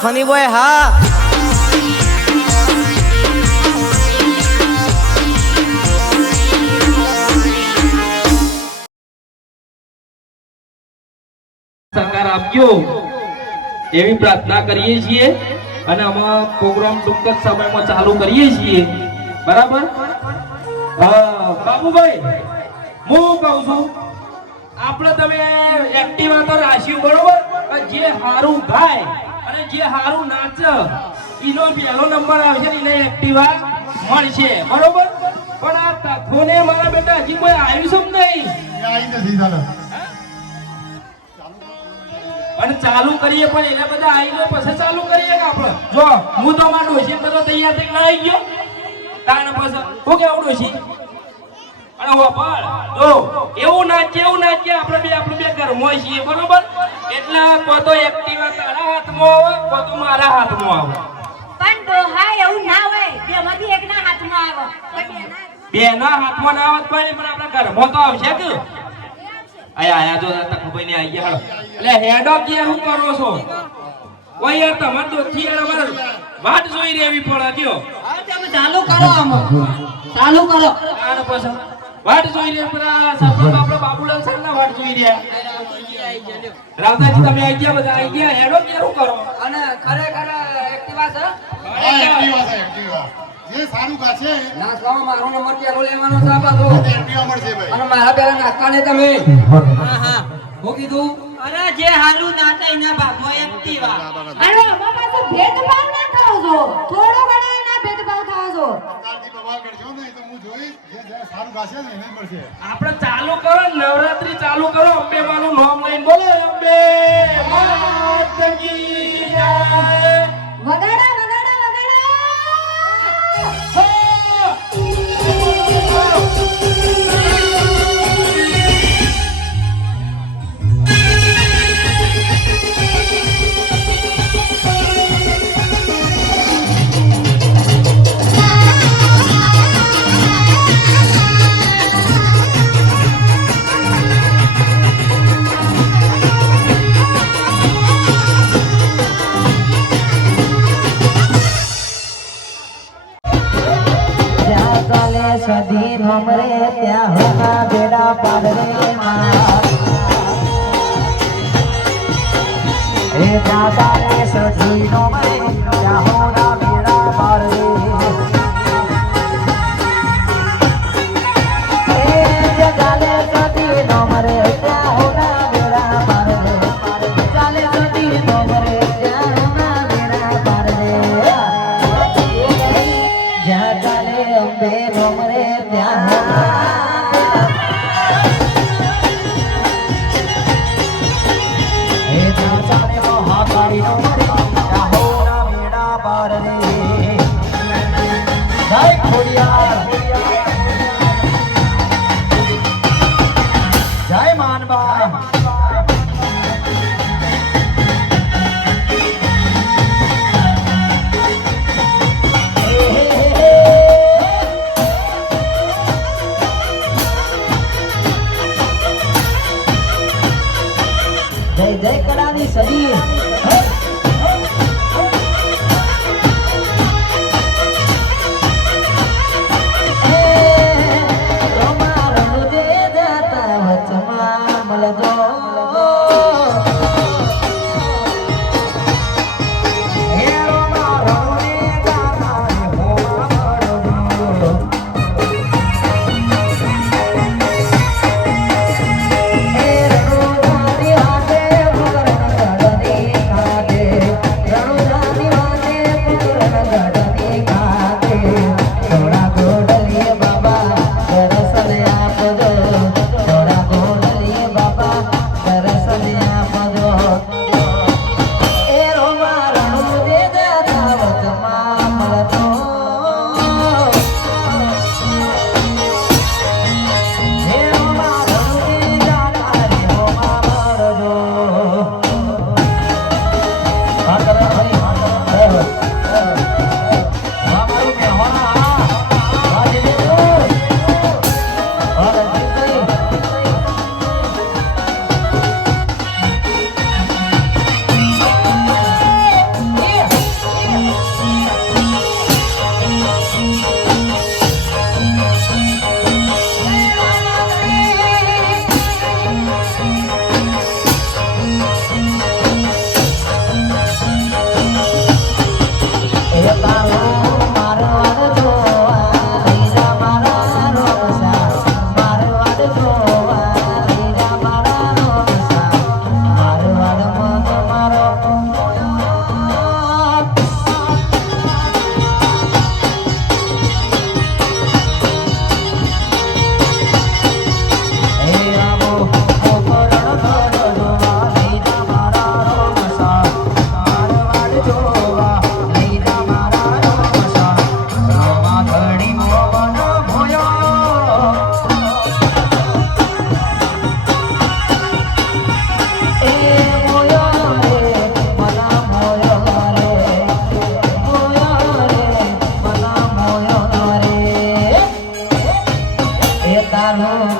Funny boy હા સહકાર આપજો એવી પ્રાર્થના કરીએ છીએ અને અમે પ્રોગ્રામ ટૂંક જ સમયમાં ચાલુ કરીએ છીએ બરાબર બાબુભાઈ હું કહું છું આપણે તમે એક્ટિવા તો રાખ્યું બરોબર જે હારું ગાય અને જે હારું નાચે એનો પહેલો નંબર આવશે એને એક્ટિવા મળશે બરોબર પણ આ તખોને મારા બેટા હજી કોઈ આવ્યું છે નહીં આવી નથી ચાલો અને ચાલુ કરીએ પણ એને બધા આવી ગયો પછી ચાલુ કરીએ કે આપણે જો હું તો માં ડોશી તો તૈયાર થઈને આવી ગયો કારણ પછી હું કેવું ડોશી અને હો પણ જો એવું નાચે આપણે બે ઘરમાં છીએ બરોબર એટલે કો તો એક્ટિવા તારા હાથમાં આવે કો તો મારા હાથમાં આવે પણ દોહા એવું ના હોય બેમાંથી એકના હાથમાં આવે બેના હાથમાં ના આવત પણ આપણા ઘરમાં તો આવશે કે આયા જો તખભાઈ ને આવી ગયા એટલે હેડ ઓફ કે હું કરો છો ઓય યાર તમાર તો થી યાર અમાર વાટ જોઈ રહેવી પડે કયો હા તમે ચાલુ કરો આમ ચાલુ કરો આને પછી વાટ જોઈ રે પરા સફર આપણો બાબુલાલ સર ના વાટ જોઈ રહ્યા રાવતાજી તમે આવી ગયા બધા આવી ગયા હેડ ઓફ કે હું કરો અને ખરેખર એક્ટિવા છે હા એક્ટિવા છે એક્ટિવા જે સારું ગાશે ના સ્વામ મારો નંબર પેલો લેવાનો છે પાછો એક્ટિવા મળશે ભાઈ અને મારા પેલા નાખતા ને તમે હા હા હું કીધું અરે જે હારું નાચે એના ભાગમાં એક્ટિવા અરે અમાર પાસે ભેદભાવ ના થાવ છો થોડો ઘણો એના ભેદભાવ થાવ છો સરકારથી બવાલ કરશો ને તો હું જોઈશ જે સારું ગાશે ને એને મળશે આપણે ચાલુ કરો નવરાત્રી ચાલુ કરો અંબે માનું નામ લઈને બોલો અંબે માત કી જય વગાડા સદી નમરે ત્યાં હોના બેડા પાર રે માર એ દાદા રે સદી નમરે ત્યાં હોના બેડા પાર રે એ જગાલે સદી નમરે ત્યાં હોના બેડા પાર રે ચાલે સદી નમરે ત્યાં હોના બેડા પાર રે જ્યાં ચાલે અંબે નમરે જય માનબા જય જય કડાની સદી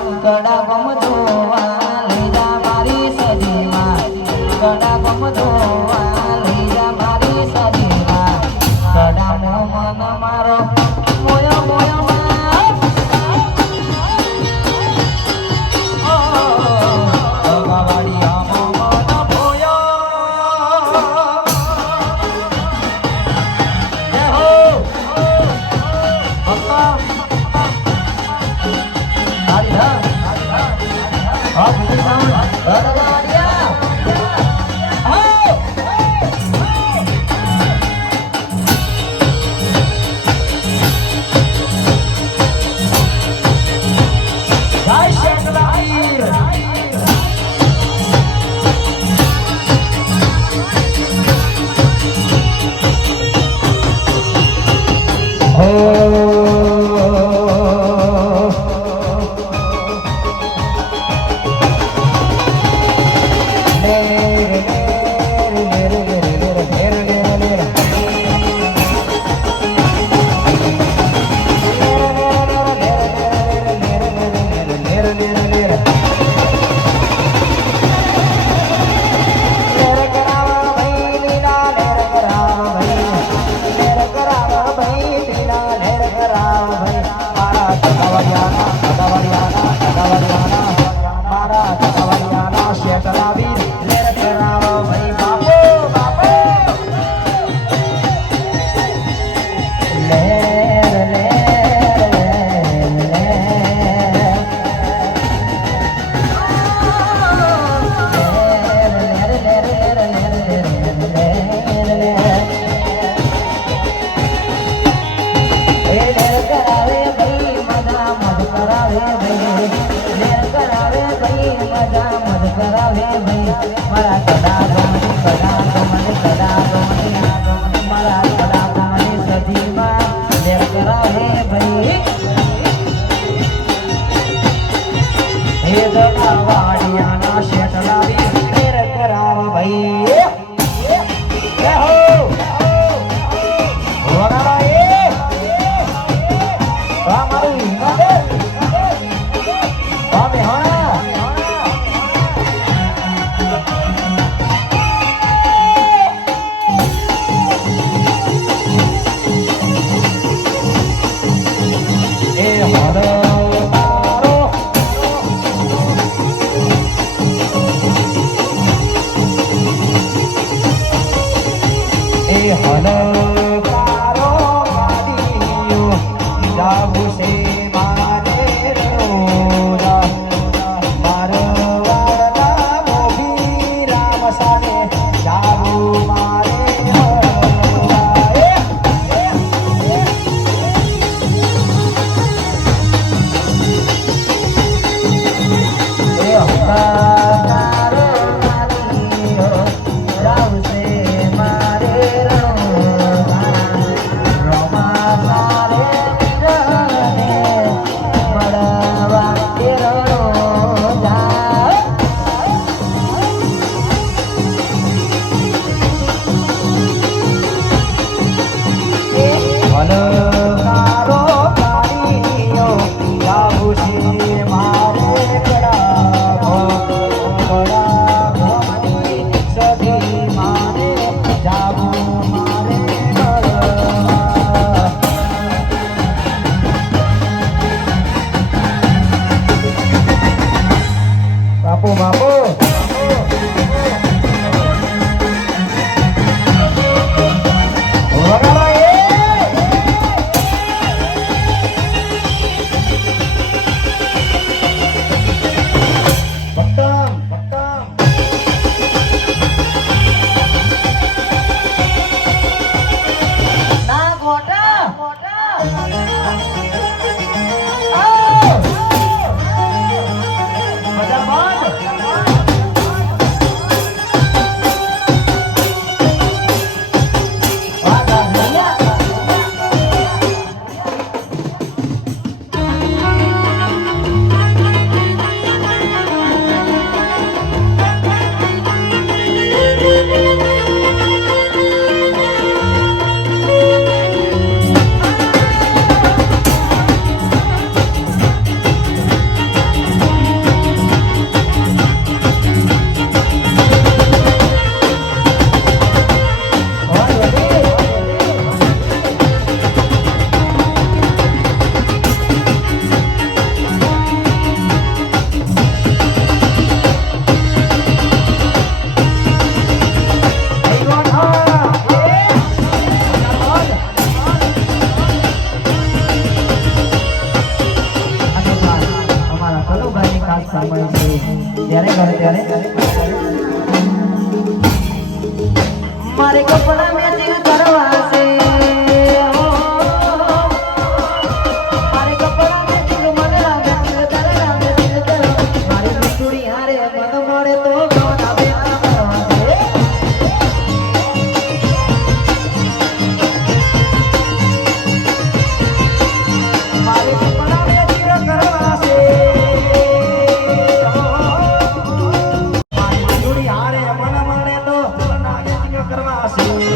કડા ગમ જોવા લઈ જા મારી સજીમાં કડા ગમ જોવા લઈ જા મારી સજીમાં કડા મન મારો મોયો મોયો બધા બંધ સમય છે ત્યારે ઘરે ત્યારે મારે કપડા મેચિંગ કરવા છે મારે કપડા મેચિંગ મને લાગે મારી મીઠુડી હારે મન મળે તો ગોના બેના કરવા છે મારે કપડા મેચિંગ કરવા છે મારી મીઠુડી હારે મન મળે તો ગોના બેના કરવા છે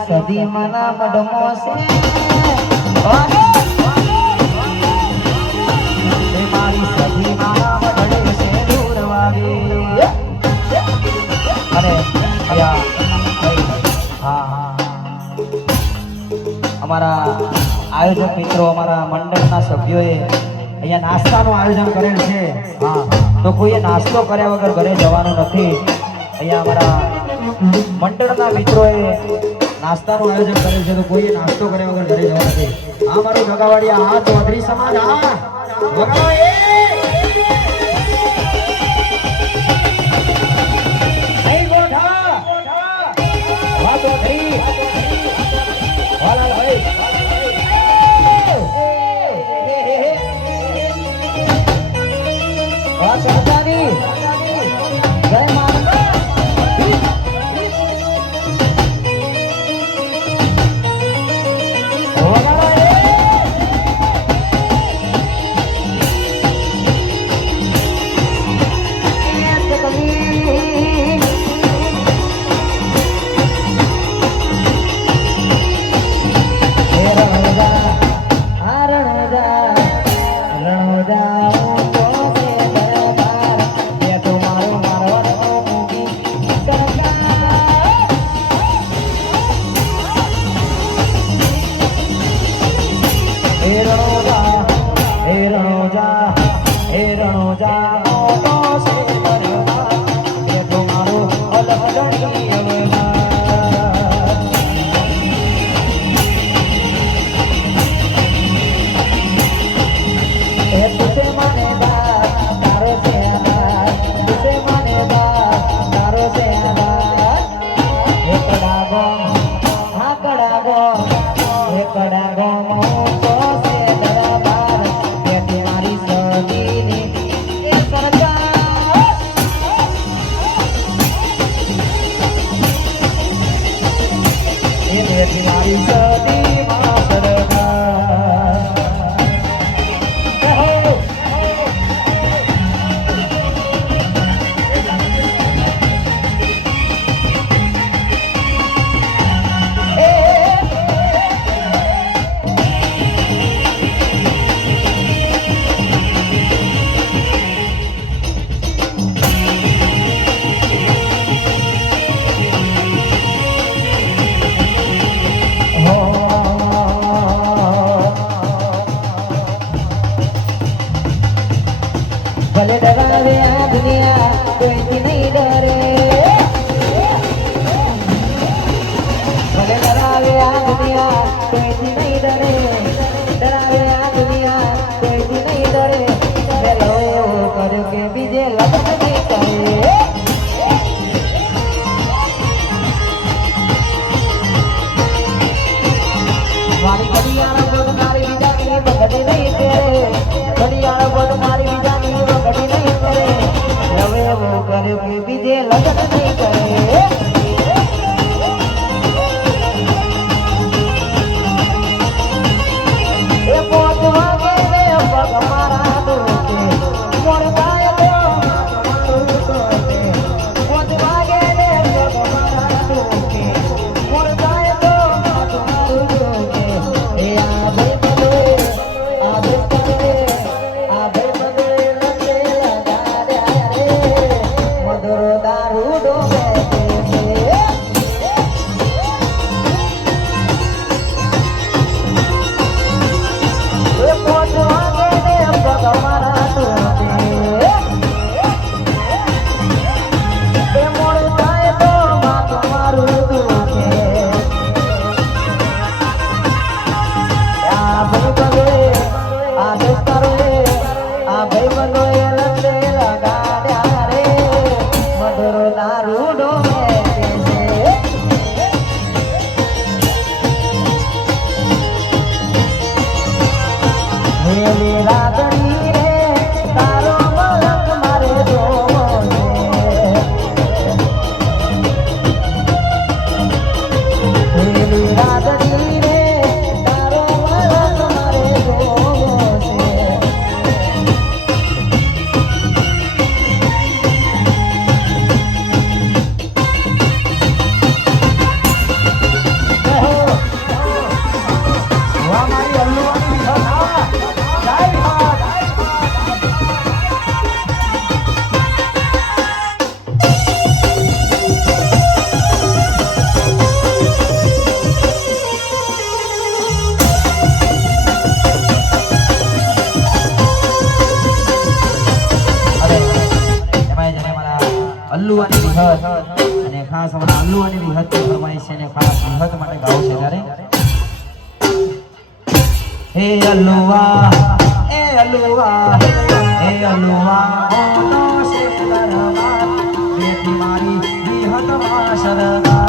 સદી મના મડમો છે મારી સદી મારા મડે છે દૂર વાગે અને અમારા આયોજક મિત્રો અમારા મંડળના સભ્યોએ અહીંયા નાસ્તાનું આયોજન કરેલ છે હા તો કોઈએ નાસ્તો કર્યા વગર ઘરે જવાનું નથી અહીંયા અમારા મંડળના મિત્રોએ નાસ્તાનું આયોજન કરેલ છે તો કોઈએ નાસ્તો કર્યા વગર ઘરે જવા નથી આ મારું ડગાવાડિયા આ ચૌધરી સમાજ આ વગાડો લગન નહીં કરે એ પોત વાગે રે પગ મારા દુખે મોર ગાય તો મારું દુખે પોત વાગે રે પગ મારા દુખે મોર ગાય તો મારું દુખે એ આ ભાઈ બને લતે લગાડ્યા રે મધુર દારૂ ડોબે રાતડી રે તારો મલક મારે જોવો છે રાતડી રે તારો મલક મારે જોવો છે વાહ મારી અલ્લુવાની વિહત અલ્લુવાની વિહત અને ખાસ અમારા અલ્લુવાની વિહત ફરમાઈશ છે અને ખાસ વિહત માટે ગાવું છે ત્યારે હે અલ્લુવા એ અલ્લુવા હે અલ્લુવા ઓનો છે દરબાર બેટી મારી વિહત માં સરદાર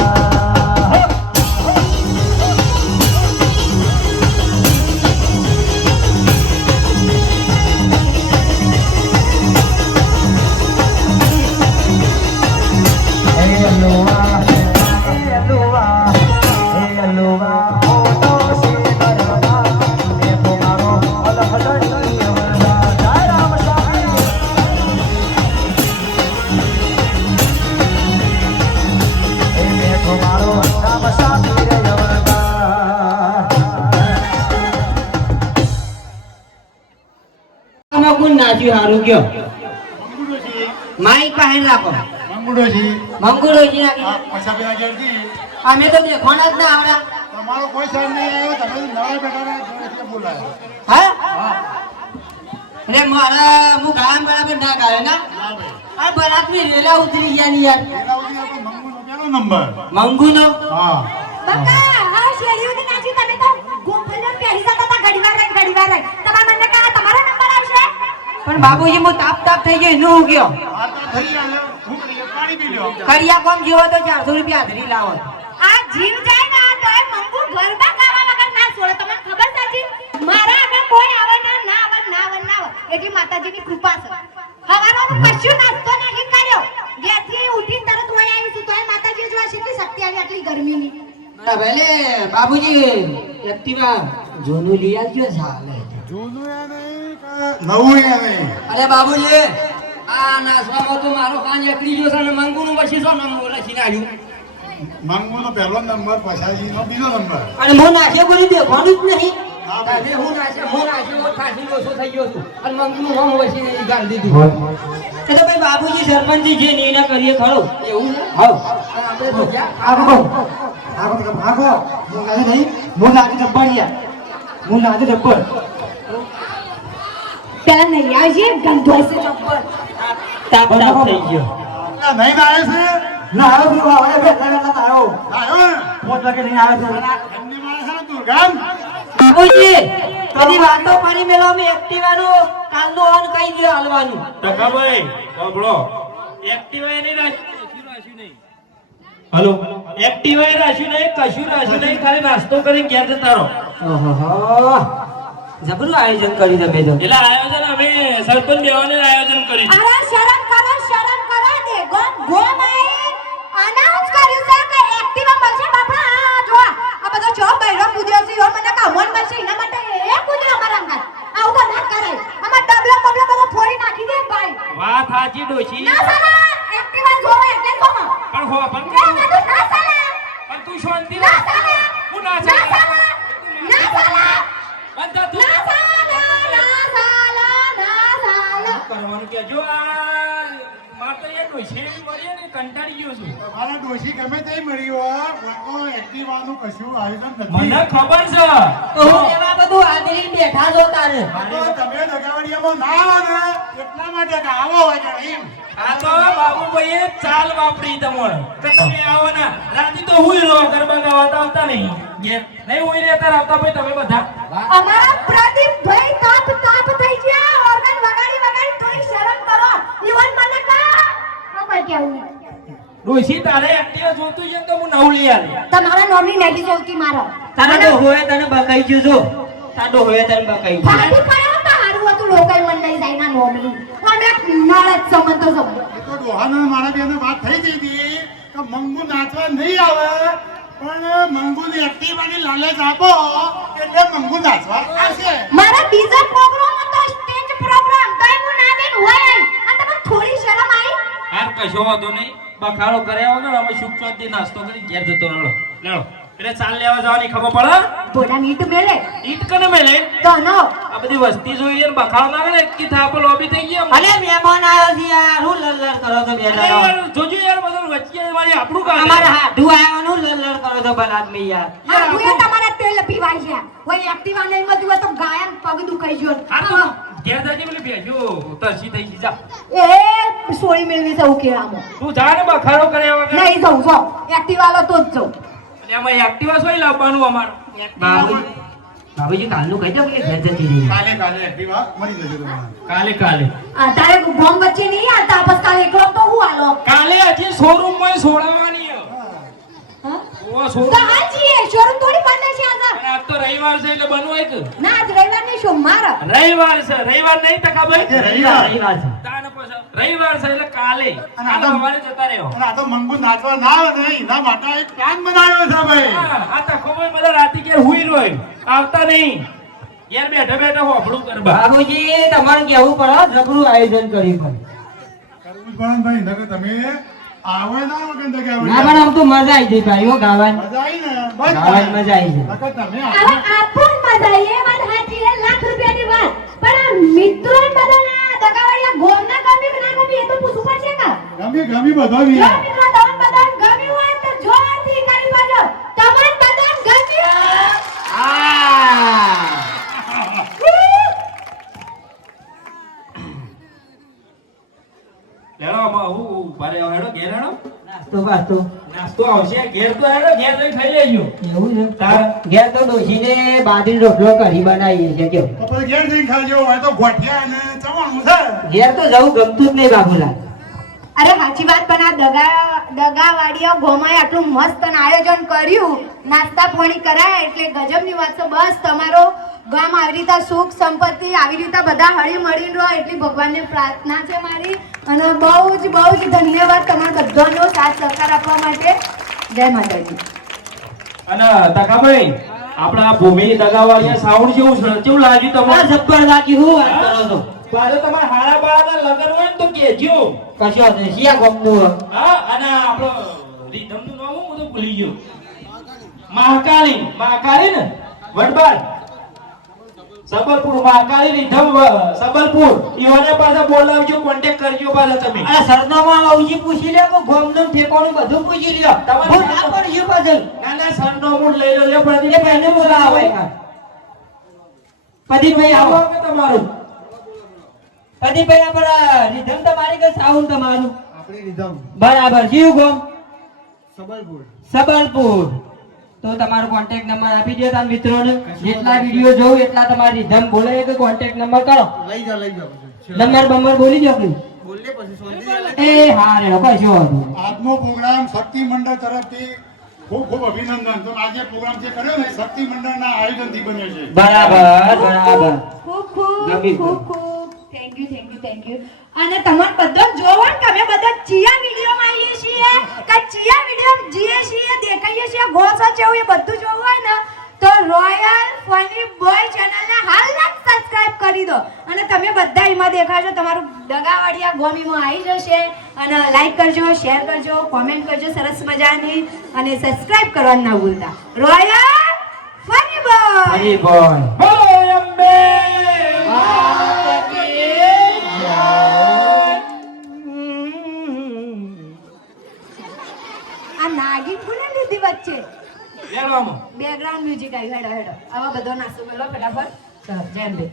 કોણ નાચ્યું હારું કયો મંગુડોશી માઈક પાસે રાખો મંગુડોશી મંગુડોજી આ પૈસા પેલા ઘેરથી અમે તો દેખોણા જ ના આવડા તમારો કોઈ સાહેબ નહીં આવ્યો તમે નવા બેઠા જોડેથી બોલાયો હા હા અરે મારા હું ગામ બરાબર ના ગાયો ના હા ભાઈ આ બરાત ની રેલા ઉતરી ગયા ની યાર પેલા સુધી આપણે મંગુનો પેલો નંબર મંગુનો હા બકા આ શેરીઓથી નાચી તમે તો ગોફલ્યો પહેરી જતા હતા ઘડીવાર રહી તમારા મને કહા તમારો નંબર આવશે પણ બાબુજી હું તાપ થઈ ગયો એનું હું ગયો આ તો થઈ ગયા હું કરીએ પાણી પી લ્યો કરિયા કોમ જીવો તો 400 રૂપિયા હાજરી લાવો આ જીવ જાય ને આ તોય મંગુ ગરબા ગાવા વગર ના છોડે તમને ખબર સાચી મારા આગળ કોઈ આવે ના આવે એટલી માતાજીની કૃપા છે હવારનું કશું નાસ્તો નહીં કર્યો ઘેરથી ઉઠીને તરત વળી આવી છું તોય માતાજી જોવા કેટલી શક્તિ આવી આટલી ગરમીની બરાબર લે બાબુજી એક્ટિવા જોનું લઈ આવજો ચાલે જૂનું એ નહીં કે નવું એ નહીં અરે બાબુજી આ નાસવામાં તો મારો કાન એકલી ગયો છે અને મંગુનું પછી શું નામ લખી નાખ્યું મંગુનો પહેલો નંબર પછાજીનો બીજો નંબર અને હું નાખે કોઈ દેખવાનું જ નહીં હા તારે હું નાખ્યો ખાસી ઓછો થઈ ગયો છું અને મંગુનું નામ વસી નહીં ગાળ દીધું તો ભાઈ બાબુજી સરપંચ જે નિર્ણય કરીએ ખરો એવું છે હાવ અને આપણે તો ક્યાં આગો હું નાજે નહીં હું નાજે ડબ્બડિયા હું નાજે ડબ્બર પેલા નહીં આવજે ગંધો છે ચપ્પલ તાપ થઈ ગયો આ નહીં ના આવે છે ના આવ્યો તું આવે બે ના આવ્યો આવ્યો 5 વાગે નહીં આવ્યો તું એમની માણસ છે ને દુર્ગાન બાબુજી કદી વાતો કરી મેલો અમે એક્ટિવાનું કાલનો ઓન કહી દો હાલવાનું ટકાભાઈ બોલો એક્ટિવા નહીં રાખ્યું નહીં હલો એક્ટિવા રાખ્યું નહીં કશું રાખ્યું નહીં ખાલી નાસ્તો કરીને ઘેર જતા રહો ઓહો જબરું આયોજન કર્યું તમે તો એટલે આયોજન અમે સરપંચ દેવાને આયોજન કર્યું અરે શરમ કરો ગોમાએ અનાઉન્સ કર્યું છે કે એક્ટિવા મળશે બાપા. આ જો આ બધો જો બૈરો પૂજ્યો છે યો મને કામોન મળશે એના માટે એ પૂજ્યો અમારા અંગાત. આવું તો ના કરાય. આમાં ડબલો બબલો બધો ફોડી નાખી દે ભાઈ. વાત સાચી ડોશી ના સાલા એક્ટિવા જોવે એટલે ગોમા. પણ હો પણ એ બધું ના સાલા. પણ તું શાંતિ ના રાખ. સાલા. હું ના ના ચાલે સાલા. ના સાલા. બંધા તું ના સાલા. ના સાલા. ના સાલા. કરવાનું કે જો આ માર તો એ ડોશી મળી ને કંટાળી ગયો છું. તમારા ડોશી ગમે તે મળી હોય પણ તો એક્ટિવાનું કશું આયોજન નથી. મને ખબર છે તો હું એમાં બધું આદરી બેઠા છો તારે. આ તો તમે દગાવડિયામાં ના આવો ને એટલા માટે કે આવો હોય કે નહીં. આ તો બાબુભાઈએ ચાલ વાપરી તમોણ કે તમે આવો ને રાતી તો હુઈ રહો ગરબા ગાવા આવતા નહીં ઘેર નહીં હુઈ રહેતા આવતા ભાઈ તમે બધા અમારા પ્રદીપભાઈ તાપ તાપ થઈ ગયા. ઓર્ગન વગાડી વગાડી થોડી શરમ કરો. ઈવન મને કા ખબર કેવું. ડોશી તારે એક્ટિવા જોતું છે તો હું નવું લઈ આવી તમારા નોમની નહીં જોતી મારો. તારે તો હોય તને બકાઈ ગયું છો. તાડો હોય તને બકાઈ ગયું. ફાટી પડ્યો તો હારું હતું લોકાઈ મન નહીં જાય ના નોમની. અમે નળ જ સમજતો સમજ. એ તો ડોહાના મારા બેને વાત થઈ ગઈ હતી કે મંગુ નાચવા નહીં આવે પણ મંગુની એક્ટિવાની લાલચ આપો એટલે મંગુ નાચવા આવશે. મારા બીજો પ્રોગ્રામ હતો સ્ટેજ પ્રોગ્રામ તો હું ના બેન હોય અને તમને થોડી શરમ આવી. યાર કશો વાંધો નહીં બખાડો કર્યા વગર અમે સુખ શાંતિ નાસ્તો કરી ઘેર જતો રહો લેડો એટલે ચાલ લેવા જવાની ખબર પડે બોલા મીઠ મેલે ઈટ કને મેલે તો નો આ બધી વસ્તી જોઈએ ને બખાડો ના કરે એકી થાપો લોબી થઈ ગયા અલે મહેમાન આવ્યો છે યાર હું લલર કરો છો બે જણો. યાર જોજો યાર બધું વચ્ચે મારી આપણું કામ અમારા હાડું આવ્યાનું લલર કરો છો બલાદમી યાર. યાર, આ હું તમારા તેલ પીવાઈ ગયા હોય એક્ટિવા નહીં મતું હોય તો ગાયન પગ દુખાઈ ગયો. આ તો ઘેર જાજે પેલી બેજો તરસી થઈ ગઈ જા એ સોળી મેળવી છે ઉકેલામાં. તું જા ને બખાડો કર્યા વગર નહીં જાઉં છો એક્ટિવા લો તો જ જાઉં. અને આમાં એક્ટિવા સોય લાવવાનું અમારું બાબુજી બાબુજી કાલનું કહી દો કે ઘર જતી રહી. કાલે કાલે એક્ટિવા મળી જશે તમારે. કાલે કાલે આ તારે ગોમ વચ્ચે નહીં આવતા બસ કાલે એકલો તો હું આલો. કાલે હજી શોરૂમ માં છોડાવવાની હા? ઓ તો શોરૂમ હાજી એ શોરૂમ થોડી બંધ છે આજે. અને આજ તો રવિવાર છે એટલે બનવું એક ના આજ રવિવાર નહીં શું મારા. રવિવાર છે રવિવાર નહીં તકા ભાઈ એ રવિવાર. રવિવાર છે. તાને પછી રવિવાર છે એટલે કાલે અને કાલે આ તો- સવારે જતા રહ્યો અને આ તો મંગુ નાચવા ના આવે ને એના માટે એક પ્લાન બનાવ્યો છે ભાઈ. હા, આ તકો ભાઈ બધા રાતે ઘેર હુઈ રહ્યો આવતા નહીં ઘેર બેઠા બેઠા હોફળું કરવા બાબુજી તમારે કેવું પડે જબરું આયોજન કર્યું પણ કરવું જ પડે ને ભાઈ નકર તમે આવો ના વગર ના દગાવડિયા. પણ આમ તો મજા આવી ગઈ ભાઈ હો ગાવાની. મજા આવી ને બસ ગાવાની મજા આવી ગઈ. નકર તમે હવે આપણ મજા એ વાત સાચી એ લાખ રૂપિયાની વાત પણ આ મિત્રો બધાના દગાવાળિયા ગોમના ગમી કે ના ગમી એ તો પૂછવું પડશે કે ગમી ગમી બધો બી જો મિત્રો તમને બધાને ગમી હોય તો જોરથી કરી પાડો તમને બધાને ગમ્યું આ લેડો માં હું ભારે હેડો ઘેર હેડો નાસ્તો બાસ્તો નાસ્તો આવશે ઘેર તો હેડો ઘેર જઈને ખાઈ લેજો એવું છે તાર ઘેર તો ડોશીને બાજરી રોટલો કરી બનાવીએ છે જો તો પછી ઘેર જઈને ખાજો હોય તો ગોઠિયા અને ચવાણું છે. ઘેર તો જવું ગમતું જ નહીં બાબુલા. અરે સાચી વાત પણ આ દગાવાળિયા ગોમાએ આટલું મસ્ત આયોજન કર્યું નાસ્તા પાણી કરાય એટલે ગજબની વાત છે. બસ તમારો ગામ આવી રીતે સુખ સંપત્તિ આવી રીતે બધા હળી મળીને રહો એટલી ભગવાનને પ્રાર્થના છે મારી અને બહુ જ ધન્યવાદ તમારા બધાનો સાથ સહકાર આપવા માટે. જય માતાજી. અને તકાભાઈ આપણા ભૂમિ દગાવાળીયા સાઉન્ડ જેવું છે કેવું લાગ્યું આ તમને જબ્બર બાકી હું વાત કરો છો. પાછો તમારે હારા બાળાના લગન હોય ને તો કેજો કશો વાંધો નહીં. શિયા ગમતું હા અને આપણો રીધમનું નામ હું બધું ભૂલી ગયો મહાકાળી ને વડબાર સબલપુર મહાકાળી રીધમ સબલપુર ઈવાને પાછા બોલાવજો કોન્ટેક્ટ કરજો પાછા તમે અરે સરનામા આવજી પૂછી લે કે ગોમનું ઠેકાણું બધું પૂછી લ્યો. તમારે હું ના પડ્યું પાછળ. ના ના સરનામું લઈ લો લે પણ એ બેને બોલાવો એકા. પ્રદીપભાઈ આવો. કે તમારું પ્રદીપભાઈ આપણા રીધમ તમારી કે સાઉન્ડ તમારું આપણી રીધમ બરાબર જીવ ગોમ સબલપુર. સબલપુર તો તમારો કોન્ટેક્ટ નંબર આપી દો તાર મિત્રોને જેટલા વિડિયો જોઉં એટલા તમારી રીધમ બોલે કે કોન્ટેક્ટ નંબર કરો લઈ જાઓ નંબર બંબર બોલી દો પ્લીઝ. બોલીએ પછી શાંતિ એ હા રે કશો વાંધો નહીં. આજનો પ્રોગ્રામ શક્તિ મંડળ તરફથી ખૂબ ખૂબ અભિનંદન. તો આજે પ્રોગ્રામ જે કર્યો ને શક્તિ મંડળના આયોજનથી બન્યો છે. બરાબર બરાબર ખૂબ ખૂબ ગમી ખૂબ ખૂબ થેન્ક યુ અને તમારે બધો જોવો ને કે અમે બધા ચિયા વિડીયોમાં આવીએ છીએ કે ચિયા વિડીયો જીએ છીએ દેખાઈએ છીએ ગોસો જેવું એ બધું જોવું હોય ને તો રોયલ ફની બોય ચેનલને હાલ સબસ્ક્રાઇબ કરી દો અને તમે બધા એમાં દેખાજો તમારું ડગાવાડિયા ગોમીમાં આવી જશે અને લાઈક કરજો શેર કરજો કોમેન્ટ કરજો સરસ મજાની અને સબસ્ક્રાઇબ કરવાનું ના ભૂલતા રોયલ ફની બોય હરી બોય બોલો અંબે આ નાગિન કોને લીધી વચ્ચે લેવામાં બેકગ્રાઉન્ડ મ્યુઝિક આવી હેડો હેડો આવા બધો નાસ્તો મેલો ફટાફટ ચલો જય અંબે